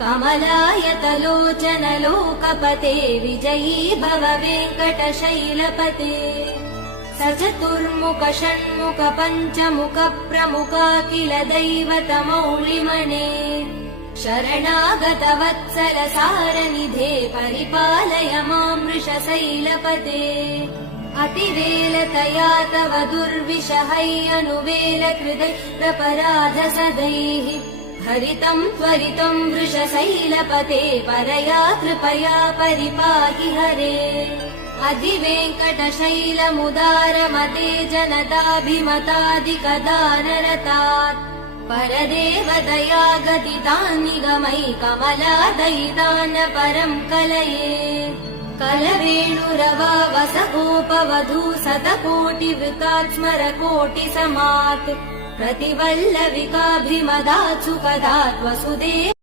कमलायतलोचन लोकपते विजयी भव वेङ्कटशैलपते स चतुर्मुख षण्मुख पञ्चमुख प्रमुखाखिल दैवतमौलिमने शरणागत वत्सल सारनिधे परिपालय मां वृषशैलपते अतिवेलतया तव दुर्विषहैरनुवेल कृतैरपराध सदैः हरितं त्वरितं वृषशैलपते परया कृपया परिपाहि हरे अधिवेङ्कटशैलमुदारमते जनताभिमतादिकदानरतात् परदेवदया गदितान् निगमै कमलादयितान् परं कलये कलवेणुरवा वसगोपवधू शतकोटिवृतात् स्मरकोटिसमात् प्रतिवल्लविकाभिमदात् सुखदात् वसुदेव